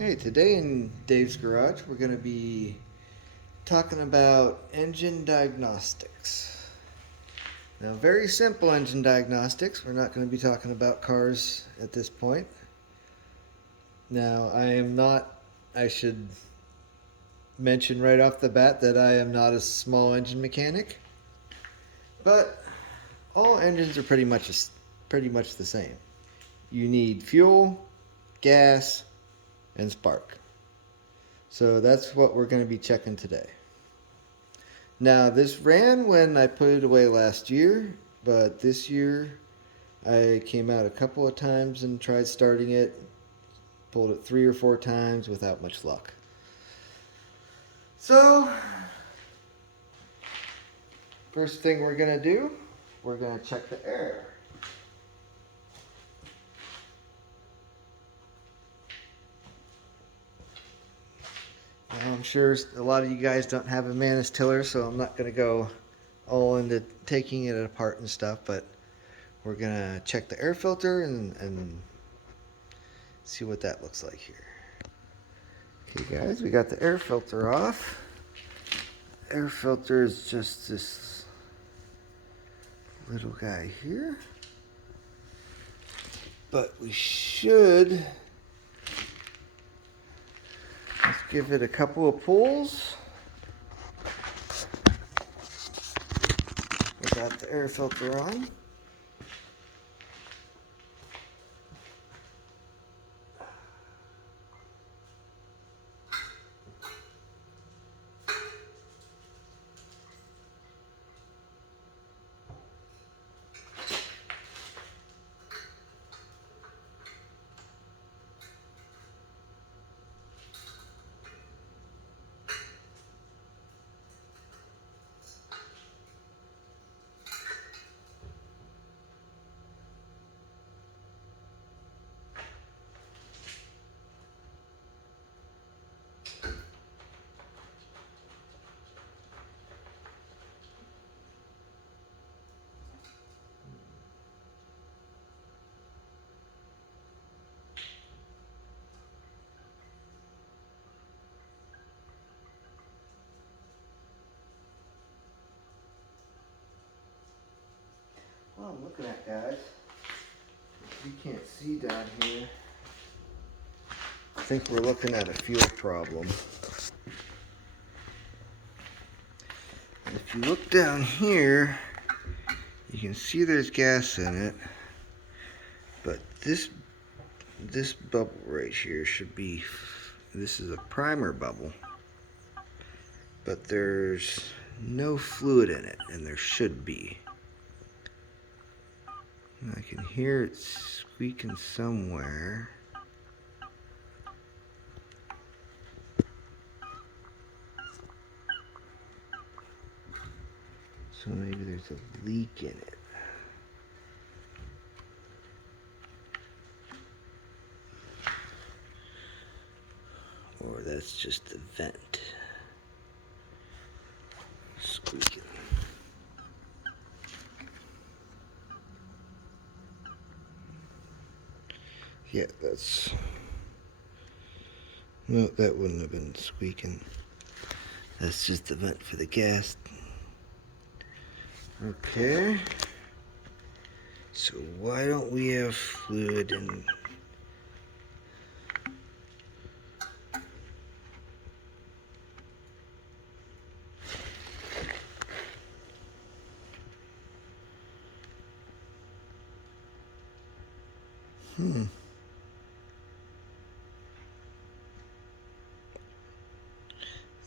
Hey, today in Dave's Garage, we're going to be talking about engine diagnostics. Now, very simple engine diagnostics. We're not going to be talking about cars at this point. Now, I should mention right off the bat that I am not a small engine mechanic, but all engines are pretty much the same. You need fuel, gas, and spark. So that's what we're going to be checking today. Now, this ran when I put it away last year, but this year I came out a couple of times and tried starting it, pulled it 3 or 4 times without much luck. So, first thing we're going to do, we're going to check the air. Now, I'm sure a lot of you guys don't have a Manus tiller, so I'm not going to go all into taking it apart and stuff, but we're going to check the air filter and see what that looks like here. Okay guys, we got the air filter off. Air filter is just this little guy here. But we should, let's give it a couple of pulls without the air filter on. What I'm looking at, guys, you can't see down here. I think we're looking at a fuel problem. And if you look down here, you can see there's gas in it, but this bubble right here should be, this is a primer bubble, but there's no fluid in it, and there should be. I can hear it squeaking somewhere. So maybe there's a leak in it. Or that's just the vent squeaking. Yeah, that's... No, that wouldn't have been squeaking. That's just the vent for the gas. Okay. So why don't we have fluid in...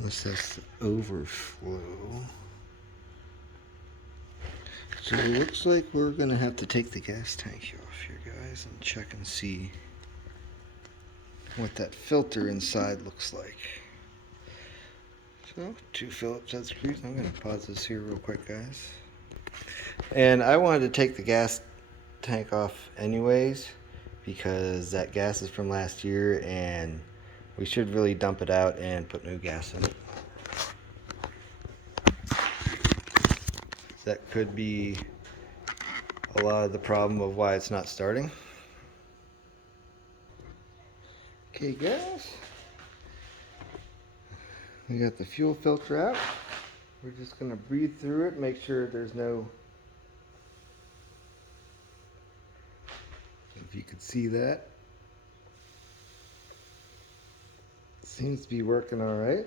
Unless that's the overflow. So it looks like we're gonna have to take the gas tank off here, guys, and check and see what that filter inside looks like. So, 2 Phillips head screws. I'm gonna pause this here real quick, guys. And I wanted to take the gas tank off anyways, because that gas is from last year and we should really dump it out and put new gas in it. That could be a lot of the problem of why it's not starting. Okay, guys. We got the fuel filter out. We're just going to breathe through it, make sure there's no, if you could see that. Seems to be working all right.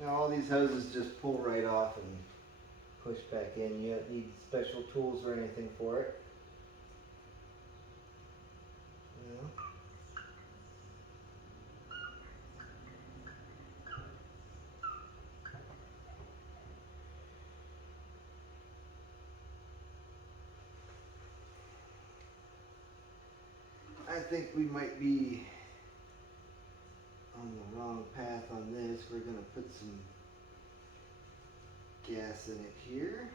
Now all these hoses just pull right off and push back in. You don't need special tools or anything for it. You know? I think we might be on the wrong path on this. We're going to put some gas in it here.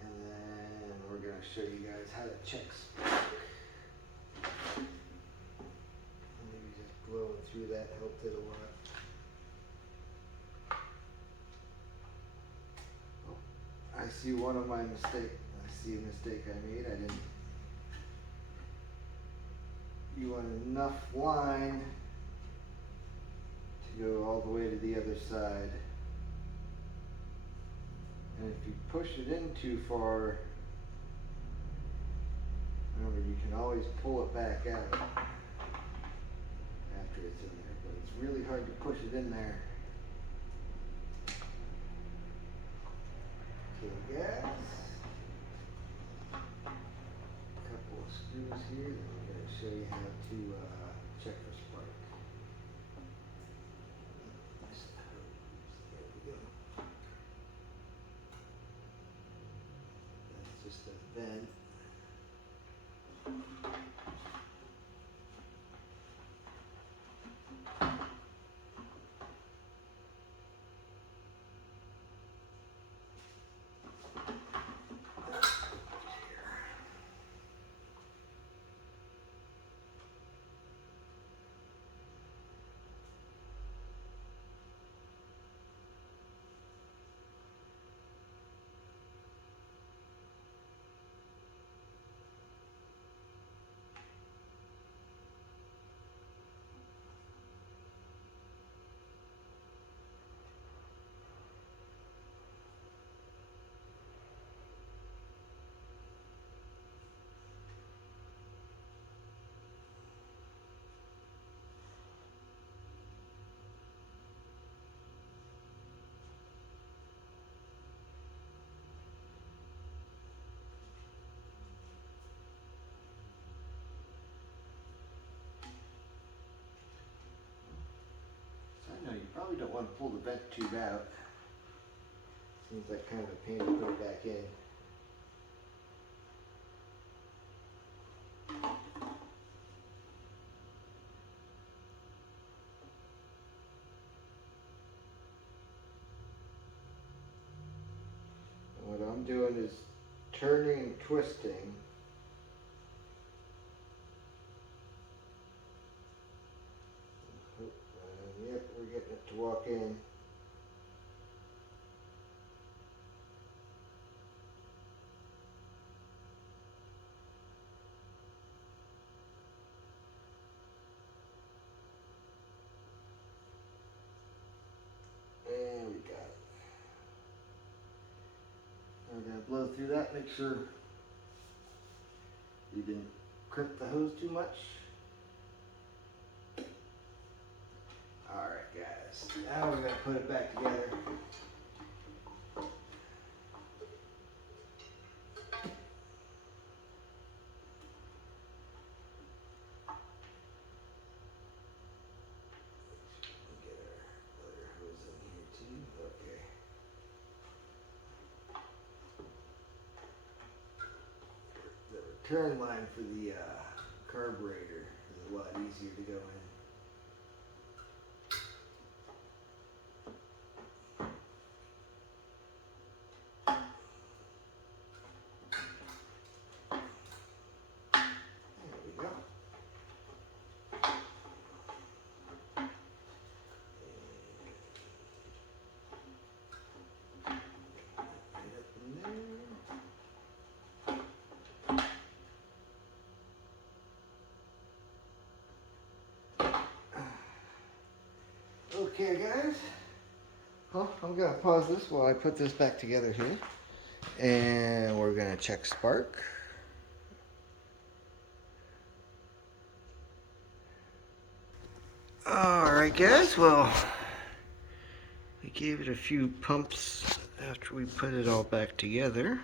And then we're going to show you guys how to check spark. Maybe just blowing through that helped it a lot. Oh, I see one of my mistakes. I see a mistake I made. I didn't. You want enough line to go all the way to the other side. And if you push it in too far, remember you can always pull it back out after it's in there, but it's really hard to push it in there. Okay, guys. A couple of screws here, then I'm going to show you how to check for spark. There we go. That's just a vent. I know you probably don't want to pull the vent tube out. Seems like kind of a pain to put it back in. And what I'm doing is turning and twisting. And yep, we're getting it to walk in. And we got it. We're going to blow through that, make sure you didn't crimp the hose too much. Alright guys, now we're going to put it back together. Get our other hose in here too. Okay. The return line for the carburetor is a lot easier to go in. There we go. Okay, guys. Well, I'm gonna pause this while I put this back together here, and we're gonna check spark. All right, guys. Well, we gave it a few pumps after we put it all back together.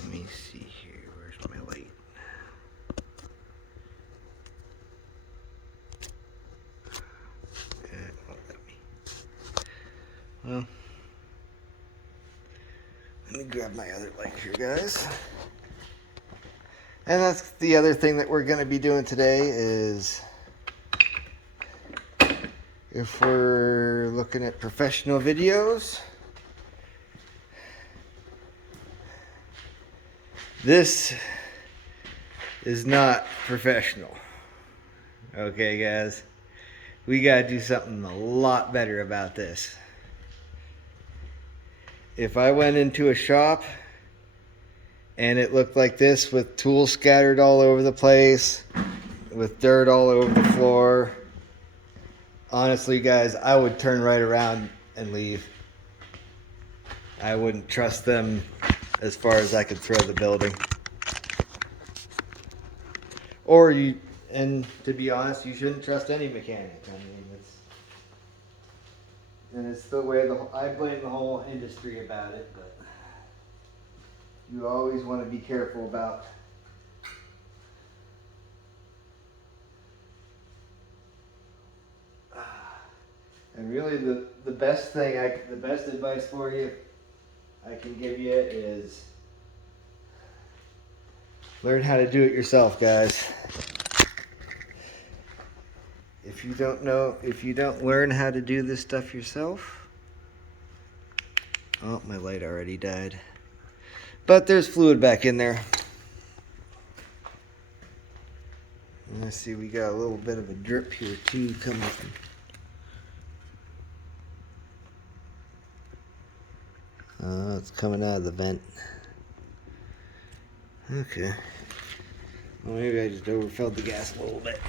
Let me see here. Where's my light? It won't let me. Well, let me grab my other light here, guys. And that's the other thing that we're going to be doing today is if we're looking at professional videos, this is not professional. Okay, guys? We got to do something a lot better about this. If I went into a shop and it looked like this with tools scattered all over the place, with dirt all over the floor, honestly, guys, I would turn right around and leave. I wouldn't trust them as far as I could throw the building. Or you, and to be honest, you shouldn't trust any mechanic. I mean, it's the way I blame the whole industry about it, but you always want to be careful about and really the best thing the best advice for you I can give you is learn how to do it yourself, guys. If you don't learn how to do this stuff yourself, oh, my light already died. But there's fluid back in there. Let's see, we got a little bit of a drip here too coming from. It's coming out of the vent. Okay. Well, maybe I just overfilled the gas a little bit.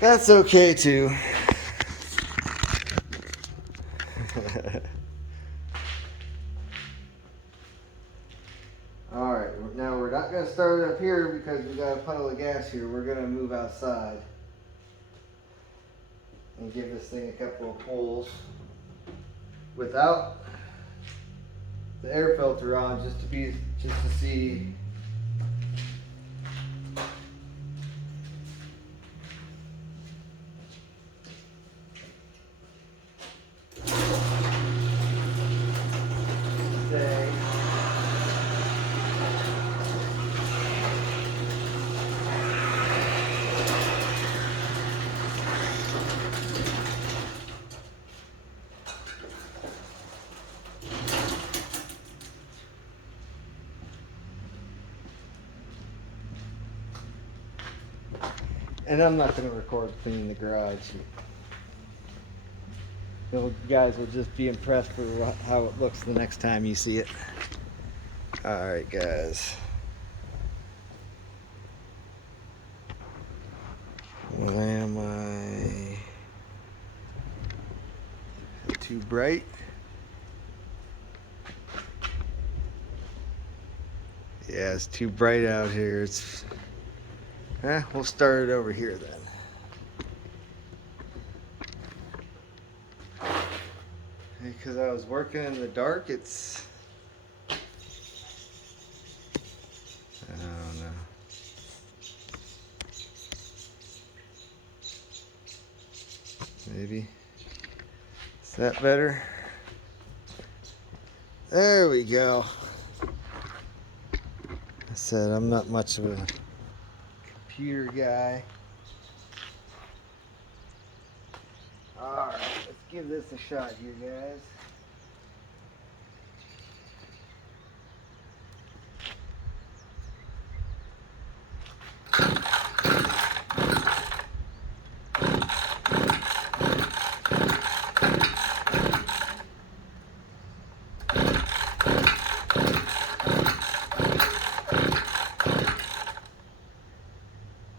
That's okay too. Alright, now we're not going to start it up here because we got a puddle of gas here. We're going to move outside and give this thing a couple of pulls without the air filter on, just to see and I'm not going to record cleaning the garage. You guys will just be impressed with how it looks the next time you see it. Alright, guys. Why am I too bright? Yeah, it's too bright out here. We'll start it over here then. Because I was working in the dark, I don't know. Maybe. Is that better? There we go. I said I'm not much of a computer guy. Alright, let's give this a shot here, guys.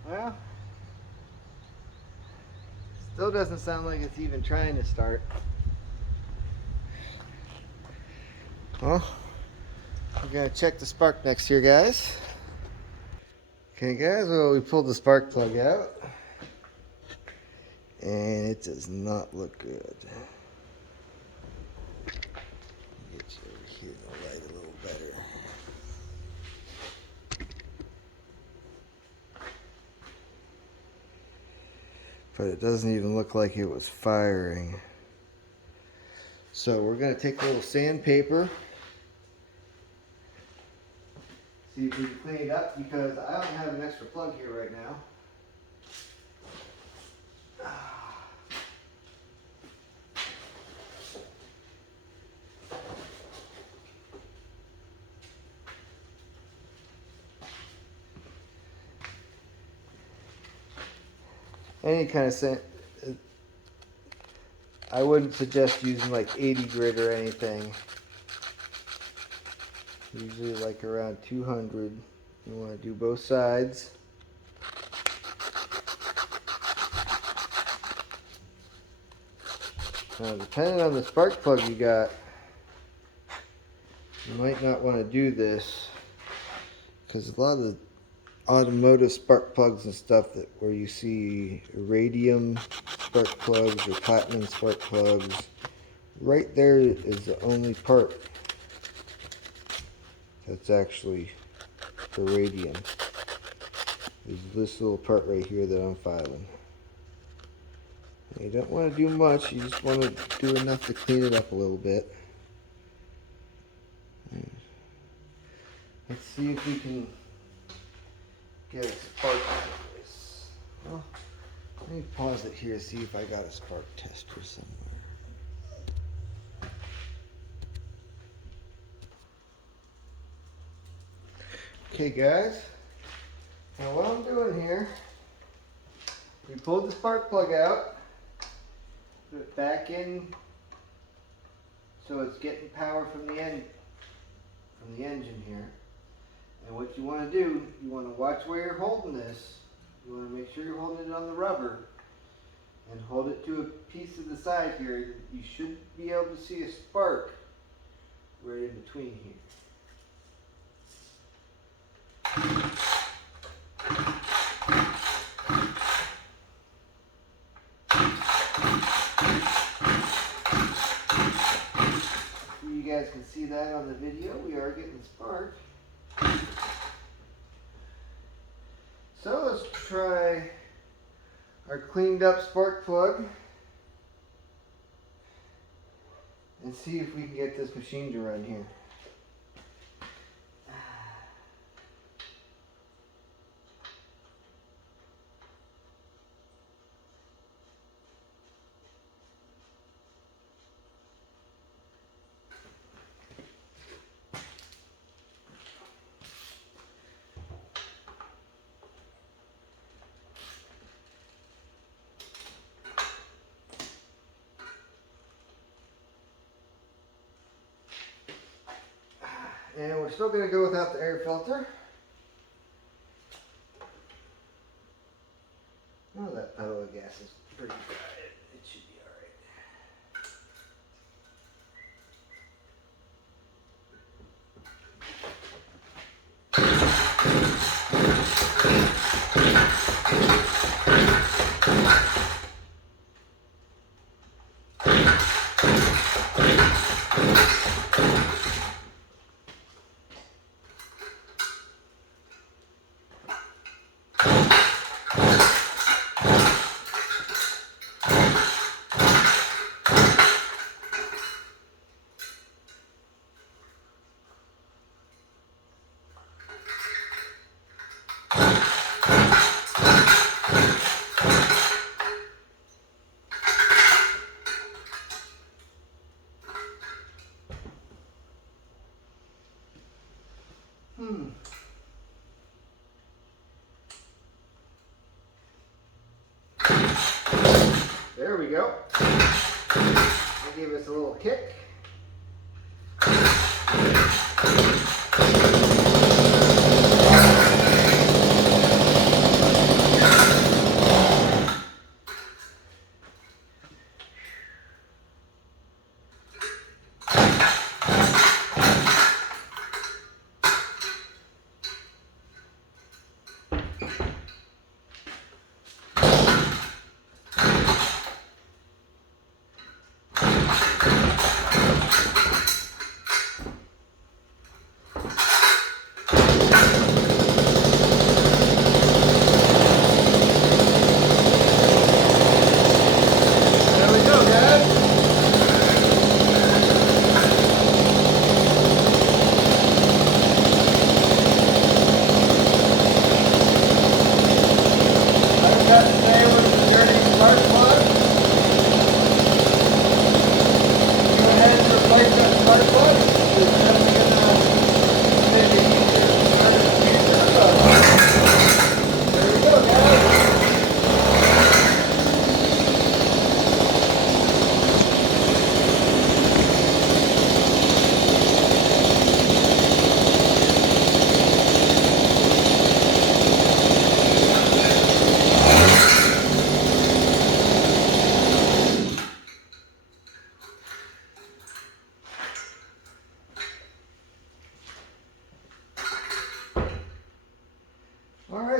Well, Still doesn't sound like it's even trying to start. Well, we're gonna check the spark next here, guys. Okay, guys, well, we pulled the spark plug out, and it does not look good. Get you over here in the light a little better. But it doesn't even look like it was firing. So we're going to take a little sandpaper, see if we can clean it up, because I don't have an extra plug here right now. Any kind of sand, I wouldn't suggest using like 80 grit or anything. Usually like around 200. You want to do both sides. Now, depending on the spark plug you got, you might not want to do this, because a lot of the automotive spark plugs and stuff that where you see iridium spark plugs or platinum spark plugs, right there is the only part that's actually iridium. Is this little part right here that I'm filing. You don't want to do much, you just want to do enough to clean it up a little bit. Let's see if we can get a spark out of this. Well, let me pause it here, see if I got a spark tester somewhere. Okay, guys. Now what I'm doing here, we pulled the spark plug out, put it back in so it's getting power from the engine here. And what you want to do, you want to watch where you're holding this. You want to make sure you're holding it on the rubber and hold it to a piece of the side here. You should be able to see a spark right in between here. You guys can see that on the video. We are getting the spark. So let's try our cleaned up spark plug and see if we can get this machine to run here. And we're still going to go without the air filter. Oh, that pedal of gas is pretty dry. It should be alright. There we go. I'll give us a little kick.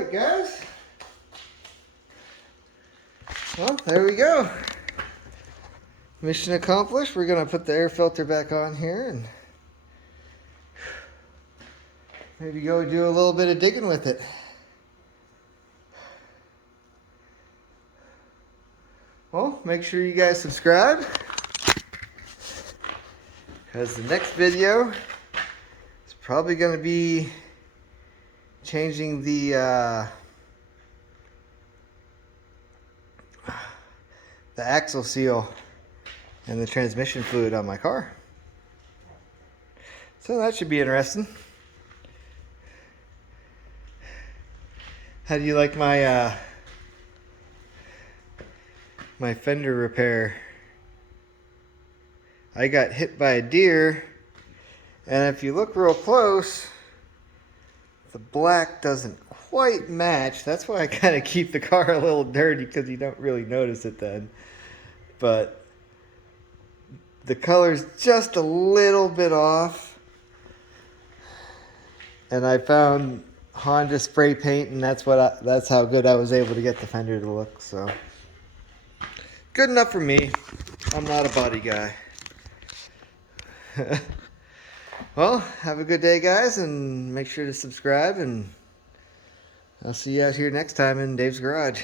Alright guys. Well, there we go. Mission accomplished. We're going to put the air filter back on here and maybe go do a little bit of digging with it. Well, make sure you guys subscribe, because the next video is probably going to be changing the axle seal and the transmission fluid on my car. So that should be interesting. How do you like my my fender repair? I got hit by a deer, and if you look real close, the black doesn't quite match. That's why I kind of keep the car a little dirty, because you don't really notice it then. But the color's just a little bit off. And I found Honda spray paint, and that's how good I was able to get the fender to look. So good enough for me. I'm not a body guy. Well, have a good day, guys, and make sure to subscribe, and I'll see you out here next time in Dave's Garage.